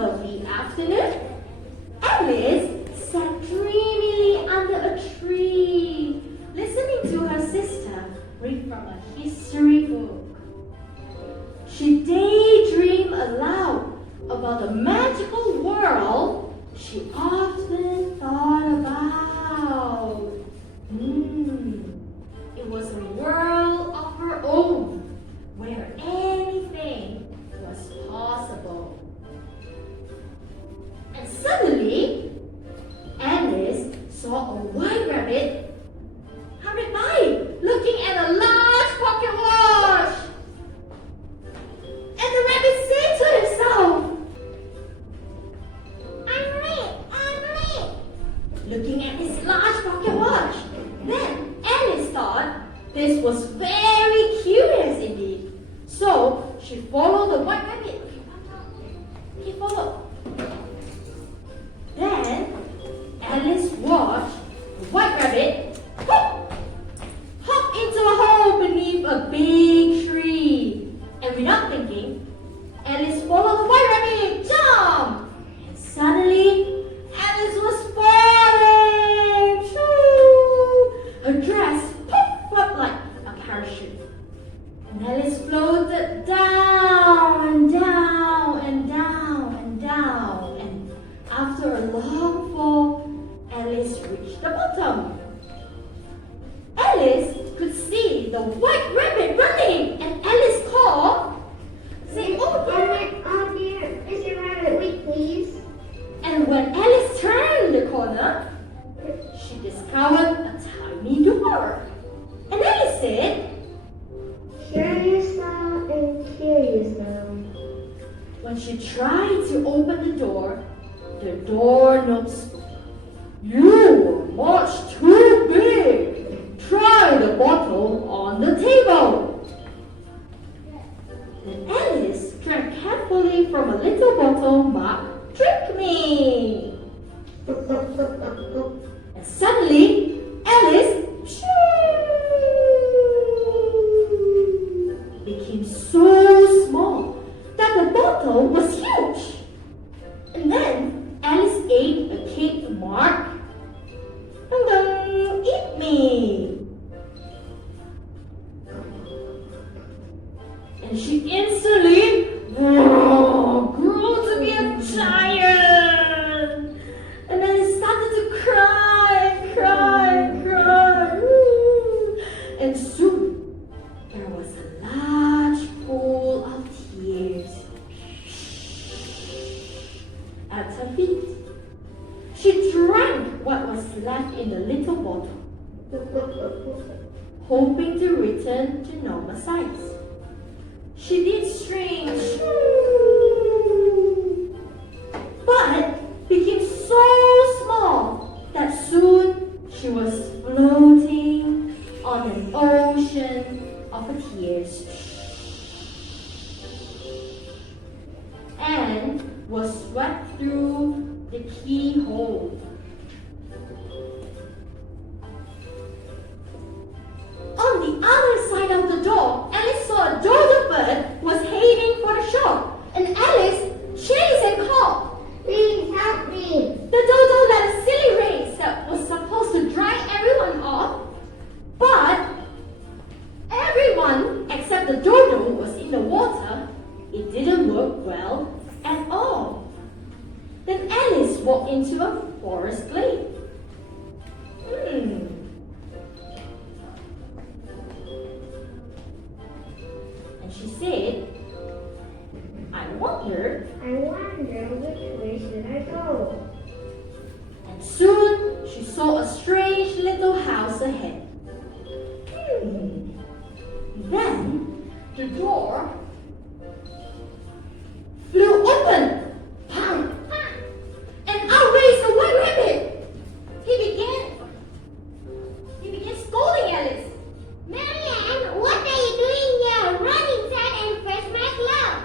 lovely afternoon, Alice sat dreamily under a tree, listening to her sister read from a history book. She daydreamed aloud about the magical world she often thought about. It was a world of her own, where anything was possible. And suddenly, Alice saw a white rabbit hurried by, looking at a large pocket watch. And the rabbit said to himself, I'm late. Looking at his large pocket watch. Then Alice thought this was very curious indeed. So she followed the white rabbit. He followed. Then Alice watched the white rabbit hop into a hole beneath a big tree. And without thinking, Alice followed the white rabbit. Jump! And suddenly, Alice was falling. Her dress popped up like a parachute. And Alice floated down and down and down and down. And after a long fall, Alice reached the bottom. Alice could see the white rabbit running, and Alice called, saying, "Oh dear, is your rabbit weak, please?" And when Alice turned the corner, she discovered a tiny door. And Alice said, "Curious now and curious now." When she tried to open the doorknob spoke. "You are much too big. Try the bottle on the table." Then Alice drank carefully from a little bottle marked "Drink me." And suddenly, Alice became so small that the bottle was huge. And then Alice ate a cake marked "Eat me." And she instantly grew to be a giant. And then it started to cry and cry and cry. And soon there was a large pool of tears at her feet. She drank what was left in the little bottle, hoping to return to normal size. She did strange, but became so small that soon she was floating on an ocean of tears and was swept through the keyhole. On the other side of the door, Alice saw a dodo bird was heading for the shore, and Alice chased and called, "Please help me!" The dodo let a silly race that was supposed to dry everyone off, but everyone except the dodo was in the water. It didn't work well at all. Then Alice walked into a forest glade. And she said, I wonder which way should I go? And soon she saw a strange little house ahead. Then the door flew open. Pam! And out raced the white rabbit. He began scolding Alice. "Marianne, what are you doing here? Run inside and fetch my glove."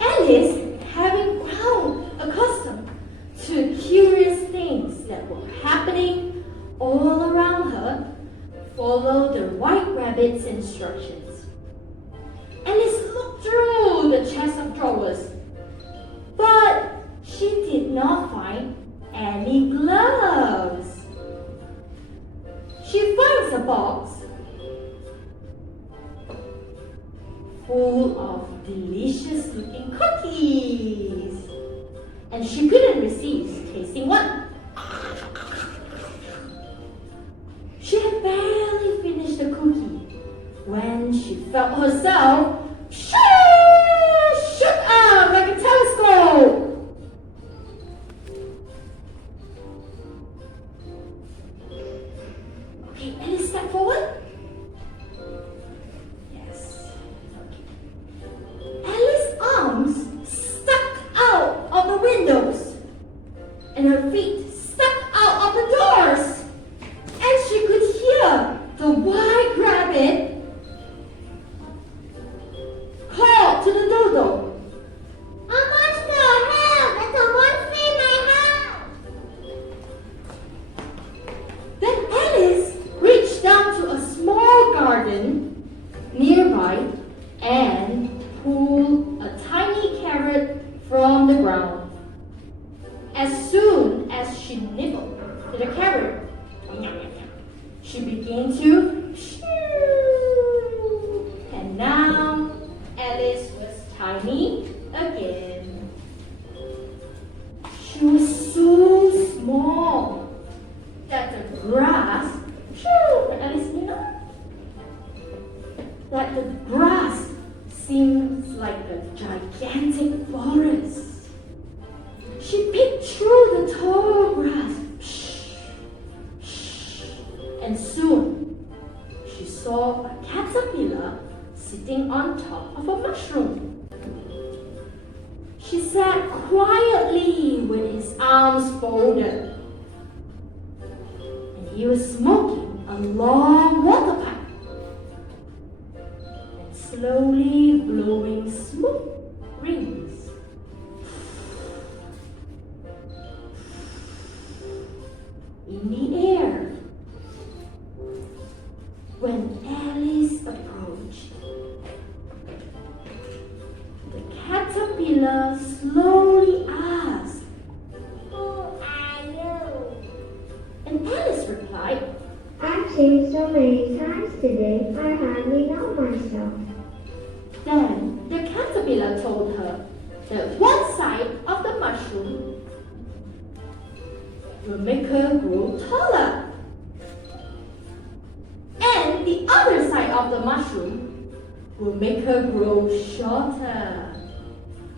Alice, having grown accustomed to curious things that were happening all around her, followed the white rabbit's instructions. Alice looked through the chest of drawers, but she did not find any gloves. She finds a box full of delicious looking cookies, and she couldn't resist tasting one. She had barely finished the cookie when she felt herself shoot out like a telescope. Okay, Alice, step forward. Yes. Okay. Alice's arms stuck out of the windows, and her feet stuck out of the doors. And she could hear the white rabbit call to the dodo. "I must go help! Let someone feed my house!" Then Alice reached down to a small garden nearby and pulled a tiny carrot from the ground. As soon as she nibbled at the carrot, she began to shoo, and now Alice was tiny again. She was so small that the grass, Alice, you know, that the grass seems like a gigantic forest. She peeked through the tall grass. And soon, she saw a caterpillar sitting on top of a mushroom. She sat quietly with his arms folded, and he was smoking a long water pipe and slowly blowing smoke rings. In the air. When Alice approached, the caterpillar slowly asked, "Who are you?" And Alice replied, "I've changed so many times today, I hardly know myself." Then the caterpillar told her that one side of the mushroom will make her grow taller, and the other side of the mushroom will make her grow shorter.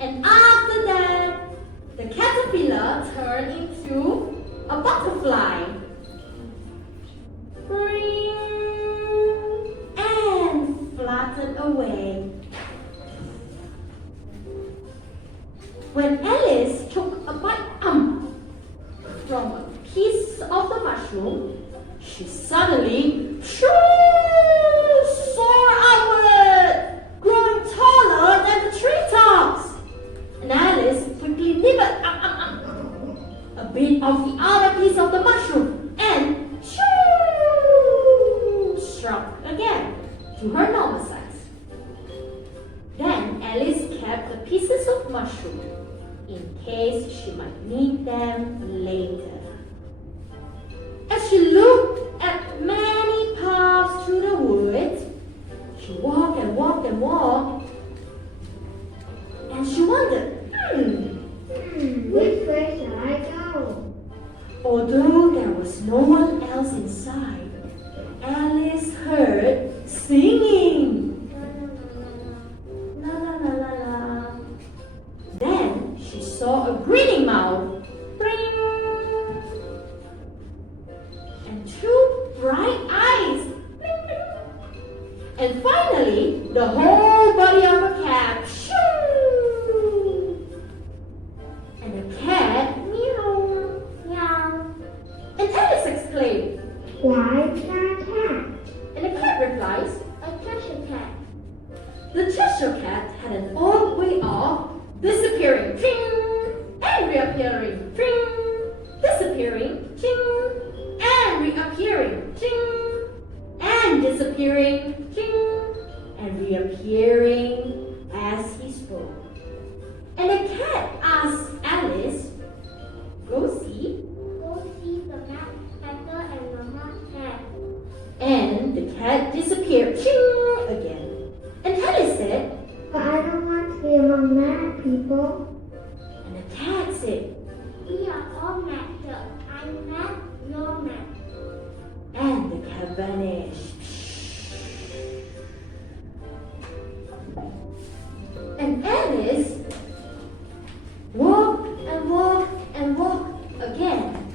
And after that, the caterpillar turned into a butterfly. And fluttered away. When Alice took a bite from a piece of the mushroom, she suddenly soared outward, growing taller than the treetops. And Alice quickly nibbled a bit of the other piece of the mushroom and shrunk again to her normal size. Then Alice kept the pieces of mushroom in case she might need them later. As she looked at many paths through the woods, she walked and walked and walked, and she wondered, which way shall I go? Although there was no one else inside, Alice heard singing. La la la la la. Then she saw a grinning mouth. And two bright eyes. And finally, the whole body of a cat. And the cat meow, meow. And Alice exclaimed, "Why is there a cat?" And the cat replies, "A Cheshire Cat." the Cheshire Cat had an odd way of disappearing, and reappearing, disappearing, and reappearing, and disappearing, and reappearing as he spoke. Uncle. And the cat said, We are all mad. I'm mad, you're mad. and the cat vanished. And Alice walked and walked and walked again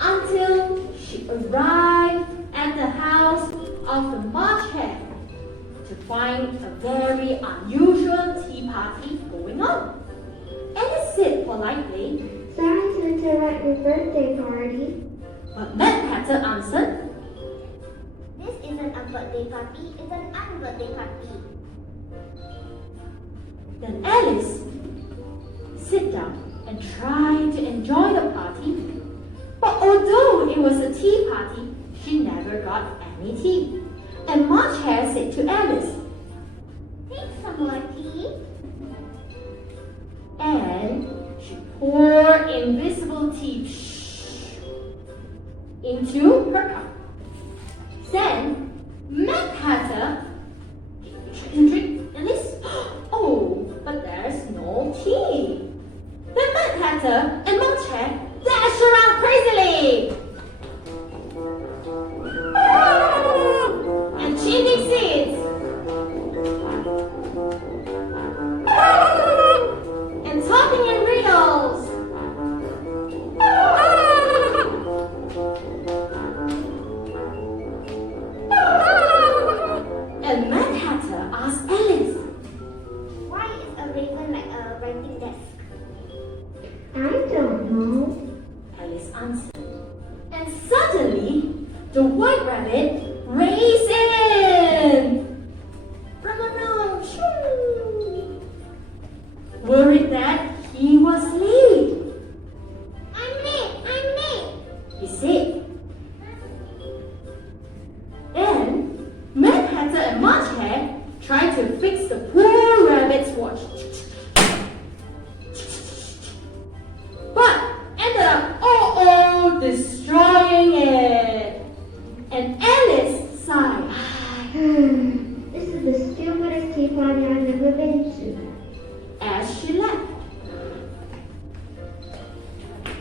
until she arrived at the house of the March Hare to find a very unusual tea party going on. Alice said politely, Sorry to interrupt your birthday party. but Mad Hatter answered, This isn't a birthday party, it's an unbirthday party. Then Alice sat down and tried to enjoy the party. But although it was a tea party, she never got any tea. And March Hare said to Alice, Take some more tea. and she poured invisible tea into her cup. Then Mad Hatter drink Alice. Oh, but there's no tea. Then Mad Hatter and March Hare dash around crazily and changing seats and talking in riddles. And Mad Hatter asked Alice, Why is a raven like a writing desk? I don't know. Alice answered. And suddenly, the white rabbit raced in. Run around, shoo! Worried that he was late, I'm late. he said. And Mad Hatter and March Hare tried to fix the poor rabbit's watch. But ended up destroying it. And Alice sighed This is the stupidest tea party I've ever been to. as she left.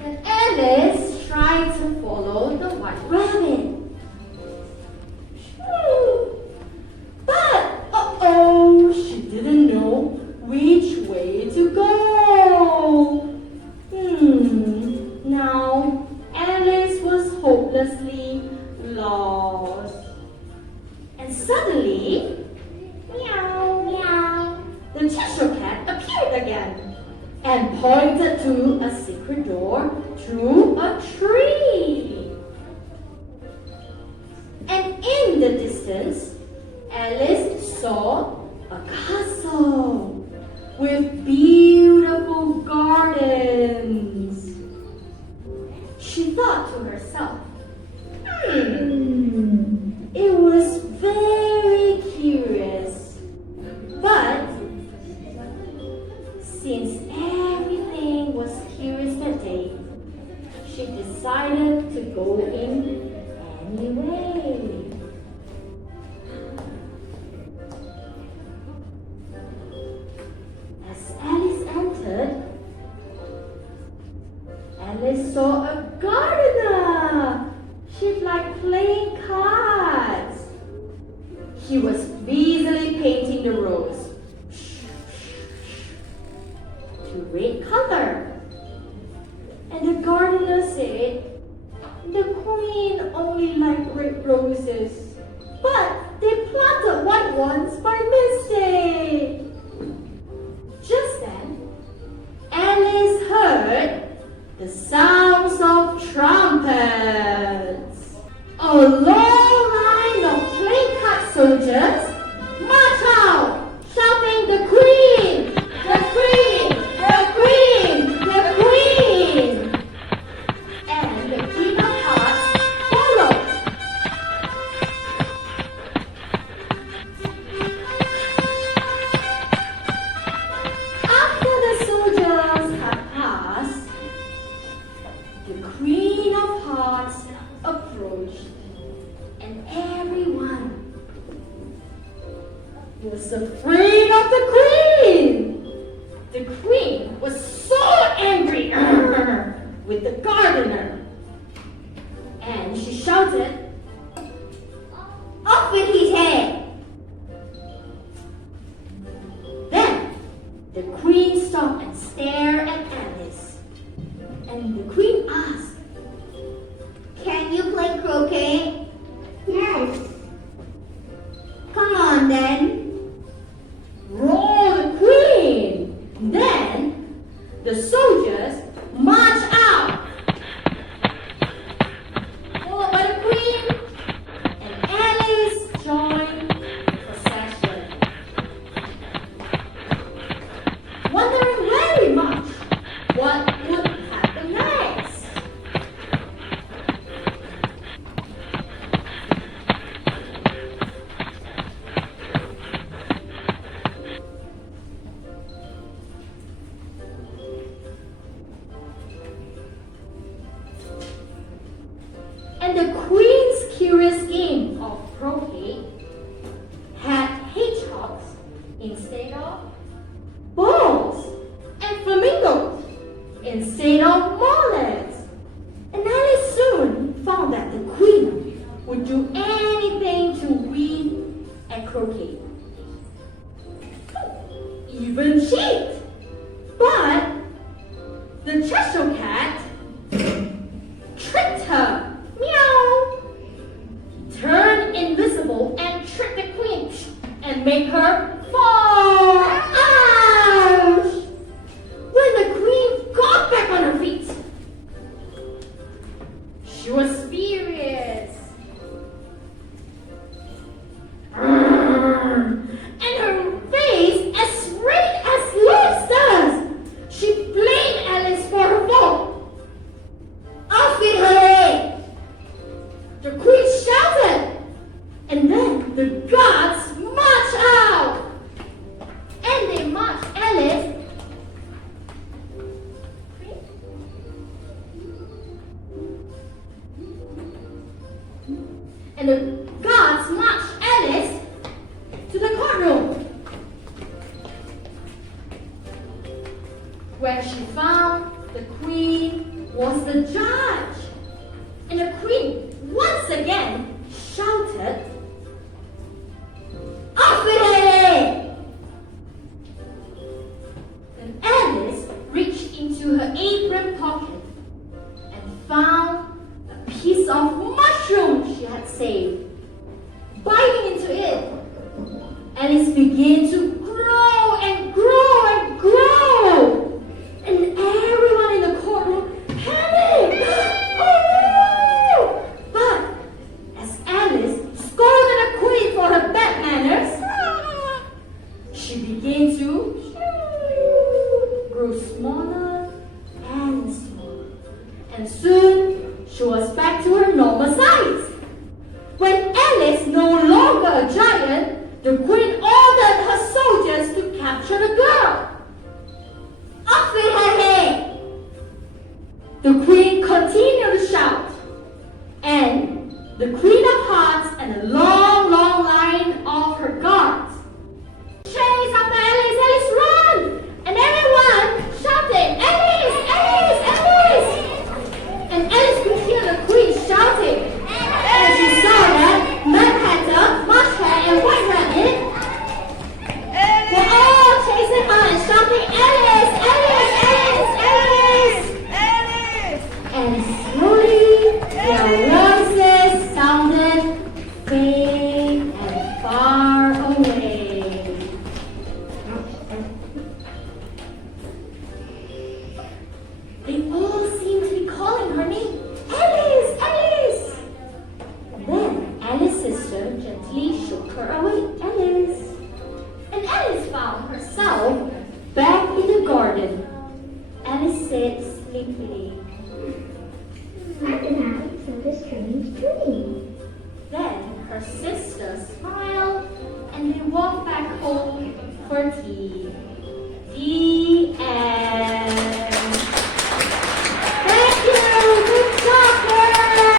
And Alice tried to follow the white rabbit. But she didn't know which way to go. Now Alice was hopelessly lost. And suddenly, meow, meow, the Cheshire Cat appeared again and pointed to a secret door through a tree. And in the distance, Alice saw a castle with beautiful gardens. She thought to herself, it was very curious, but since everything was curious that day, she decided to go in anyway. As Alice entered, Alice saw a gardener. She'd like playing cards. He was busily painting the rose to red color. And the gardener said, the queen only liked red roses, but they planted white ones by mistake. Just then, Alice heard the sounds of trumpets. A long line of playing card soldiers marched out, shouting, the queen! The queen! The queen! The queen! And the Queen of Hearts followed. After the soldiers had passed, the Queen of Hearts approached, and everyone was afraid of the Queen. the queen was so angry with the gardener. And she shouted, "Off with his head!" Then the queen stopped and stared at Alice. And the queen asked, "Can you play croquet?" Yes. "Come on then." Roar the queen. Then the soldiers marched out, followed by the queen, and Alice joined the procession. Wondering very much what would happen next. And the queen's curious game of croquet had hedgehogs instead of balls, and flamingos instead of marlins. And Alice soon found that the queen would do anything to win at croquet, even cheat. But the Cheshire Cat tricked her. Meow! Turned invisible and tricked the queen and made her fall. Ouch! When the queen got back on her feet, she was furious. And her face as red as lobsters. She blamed Alice for her fault. Off with her head! The queen shouted, and then the guards marched out. And they marched Alice. And the guards marched Alice to the courtroom, where she found the queen was the judge. And the queen once again shouted, "Off with it!" Then Alice reached into her apron pocket and found a piece of mushroom she had saved. Biting into it, Alice began to grow and grow and grow. And everyone in the courtroom panicked. Oh no! But as Alice scolded the queen for her bad manners, she began to grow smaller and smaller. And soon she was back to her normal size. When Alice no longer a giant, the queen ordered her soldiers to capture the girl. Off with her head! The queen continued to shout, and the Queen of Hearts and a long, long line of her guards chased after Alice. Alice, run! And everyone shouted, "Alice! Alice! Alice!" And Alice could hear the queen shouting. And she saw that Mad Hatter, Marsh Hare, and White Rabbit were all chasing her and shouting, "Alice! Alice! Alice! Alice!" Alice! And slowly their voices sounded faint and far away. They all seemed to be calling her name, "Alice! Alice!" Then Alice's sister gently shook her away. "Alice!" And Alice found herself back in the garden. Alice said sleepily, I've been having such a strange dream. Then her sister smiled and they walked back home for tea. The end.